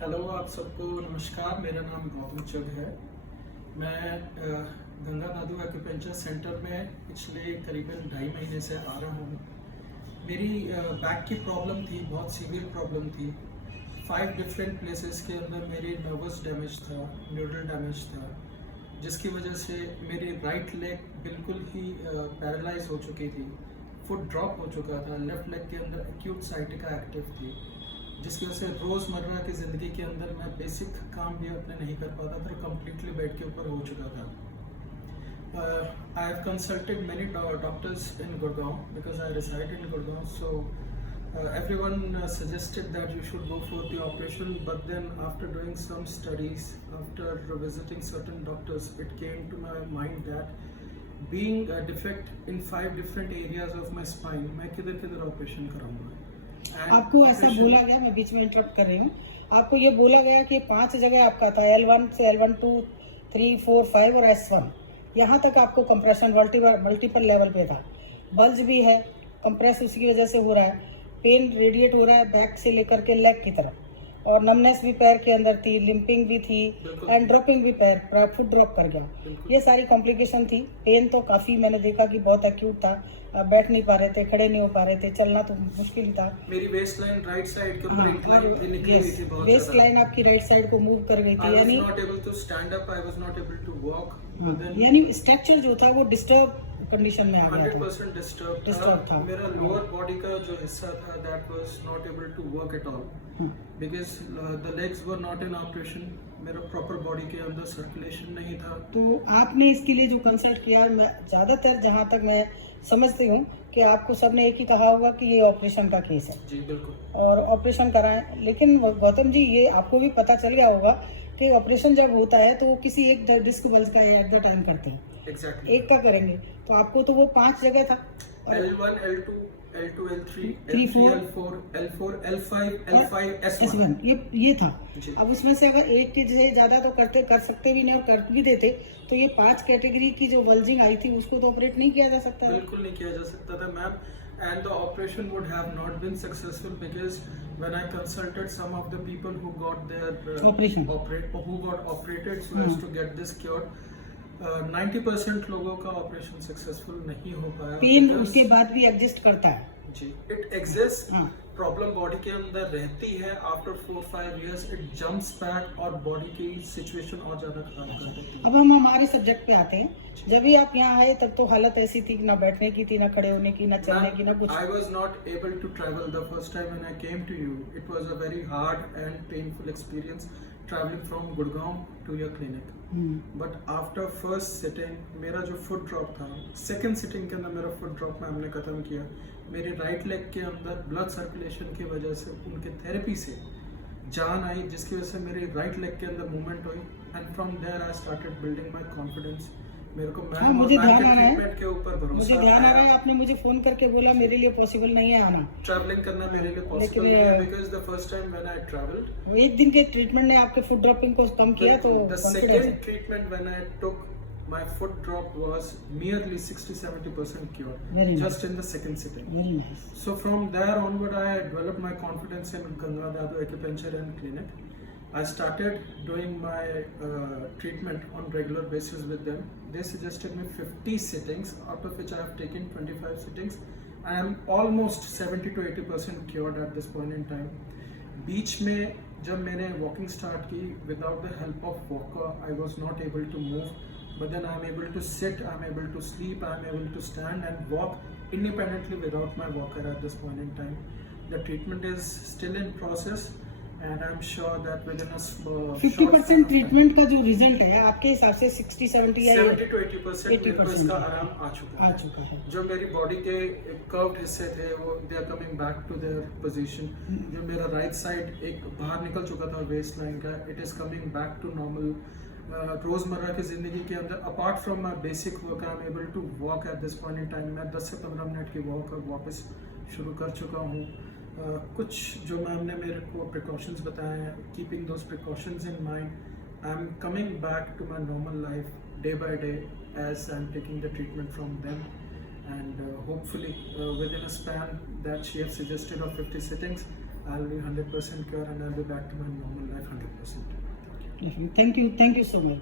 Hello, आप सबको नमस्कार। मेरा नाम गौतम चुग है। मैं गंगा नादू एक्यूपेंचर सेंटर में पिछले करीबन 2.5 महीने से आ रहा हूँ। मेरी बैक की प्रॉब्लम थी, बहुत सीवियर प्रॉब्लम थी। 5 डिफरेंट प्लेसेस के अंदर मेरी नर्वस डैमेज था, न्यूरल डैमेज था, जिसकी वजह से मेरी राइट लेग बिल्कुल ही पैरालाइज हो चुकी थी। फुट ड्रॉप हो चुका था, लेफ्ट लेग के अंदर एक्यूट साइटिका एक्टिव थी, जिसकी वजह से रोज़मर्रा की ज़िंदगी के अंदर मैं बेसिक काम भी अपने नहीं कर पाता था, कम्प्लीटली बेड के ऊपर हो चुका था। I have consulted many doctors in Gurgaon because I reside in Gurgaon, so everyone suggested that you should go for the operation, but then after doing some studies, after visiting certain doctors, it came to my mind that being a defect in 5 different areas of my spine, मैं किधर operation कराऊंगा। आपको ऐसा बोला गया, मैं बीच में interrupt कर रही हूँ, आपको ये बोला गया कि 5 जगह आपका था, L1 से L1 2 3 4 5 और S1, यहाँ तक आपको कंप्रेशन मल्टीपल लेवल पे था, बल्ज भी है, कंप्रेस उसकी वजह से हो रहा है, पेन रेडिएट हो रहा है बैक से लेकर के लेग की तरफ, और नमनेस भी पैर के अंदर थी, लिंपिंग भी थी एंड ड्रॉपिंग भी, पैर फुट ड्रॉप कर गया। ये सारी कॉम्प्लिकेशन थी। पेन तो काफ़ी मैंने देखा कि बहुत एक्यूट था, बैठ नहीं पा रहे थे, खड़े नहीं हो पा रहे थे, चलना तो मुश्किल था। मेरी वेस्ट लाइन राइट साइड के ऊपर इंक्लाइन निकली हुई थी बहुत ज़्यादा। वेस्ट लाइन आपकी राइट साइड को मूव कर गई थी, यानी not able to stand up, I was not able to walk, यानी स्ट्रक्चर जो था वो डिस्टर्ब कंडीशन में आ गया था, 100% डिस्टर्ब था। मेरा लोअर बॉडी का जो हिस्सा था that was not able to work at all because the legs were not in operation. मेरा प्रॉपर बॉडी के अंदर सर्कुलेशन नहीं था। तो आपने इसके लिए जो कंसल्ट किया, मैं ज़्यादातर जहाँ तक मैं समझती हूँ कि आपको सबने एक ही कहा होगा कि ये ऑपरेशन का केस है। जी बिल्कुल। और ऑपरेशन कराएं, लेकिन गौतम जी ये आपको भी पता चल गया होगा कि ऑपरेशन जब होता है तो वो किसी एक डिस्क बल्ज का एट द टाइम करते हैं, exactly. एक का करेंगे, तो आपको तो वो 5 जगह था, L1, L2, L2, L3, L3, L4, L4, L5, L5, S1 ये था। अब उसमें से अगर एक के जैसे ज़्यादा तो कर सकते भी नहीं और कर भी देते, तो ये 5 कैटेगरी की जो बल्जिंग आई थी उसको तो ऑपरेट नहीं किया जा सकता। बिल्कुल नहीं किया जा सकता था ma'am, and the operation would have not been successful because when I consulted some of the people who got their who got operated so as to get this cured, 90% लोगों का ऑपरेशन सक्सेसफुल नहीं हो पाया। Pen उसके बाद भी exist करता है जी, इट एग्जिस्ट, प्रॉब्लम बॉडी के अंदर रहती है। After 4-5 years it jumps back और बॉडी की सिचुएशन और ज्यादा खराब कर देती है। अब हम हमारे सब्जेक्ट पे आते हैं। जब भी आप यहाँ आए तब तो हालत ऐसी थी कि ना बैठने की थी, ना खड़े होने की, ना चलने की, ना कुछ। I was not able to travel the first time when I came to you. It was a very hard and painful experience traveling from Gurgaon to your clinic. But after first sitting, मेरा जो foot drop था, second sitting के अंदर मेरा foot drop में हमने खत्म किया। मेरे राइट लेग के अंदर ब्लड सर्कुलेशन की वजह से, उनके थेरेपी से जान आई, जिसकी वजह से मेरी राइट लेग के अंदर मूवमेंट हुई, and from there I started building my confidence. मेरे को मुझे ध्यान आ रहा है, के ऊपर भरोसा, मुझे ध्यान आ रहा है, आपने मुझे फोन करके बोला मेरे लिए पॉसिबल नहीं है आना, ट्रैवलिंग करना मेरे लिए पॉसिबल नहीं है, because the first time when I travelled, एक दिन के ट्रीटमेंट ने आपके फुट ड्रॉपिंग को कम किया, तो the second treatment when I took my foot drop was merely 60-70% cured just in the second sitting. Very nice. So from there onward I developed my confidence in Ganga Naadoo Acupuncture and Clinic. I started doing my treatment on regular basis with them. They suggested me 50 sittings, out of which I have taken 25 sittings. I am almost 70-80% cured at this point in time. बीच में जब मैंने walking start की, without the help of walker, I was not able to move. But then I am able to sit, I am able to sleep, I am able to stand and walk independently without my walker at this point in time. The treatment is still in process and I am sure that within a 50% treatment का जो result है आपके हिसाब से 60-70 या 70 to 80% का आराम आ चुका है। जो मेरी बॉडी के कर्व्ड हिस्से थे वो they are coming back to their position. जो मेरा राइट साइड एक बाहर निकल चुका था वेस्ट लाइन का, it is coming back to normal. रोज़मर्रा की ज़िंदगी के अंदर apart from my basic work I am able to walk at this point in time. मैं 10 से 15 मिनट की वॉक अब वापस शुरू कर चुका हूँ। कुछ जो मैम ने मेरे को प्रिकॉशंस बताए हैं, keeping those precautions in mind, I am coming back to my normal life day by day as I am taking the treatment from them, and hopefully within a span that she have suggested of 50 sittings I'll be 100% cure and I'll be back to my normal life 100%. Thank you so much.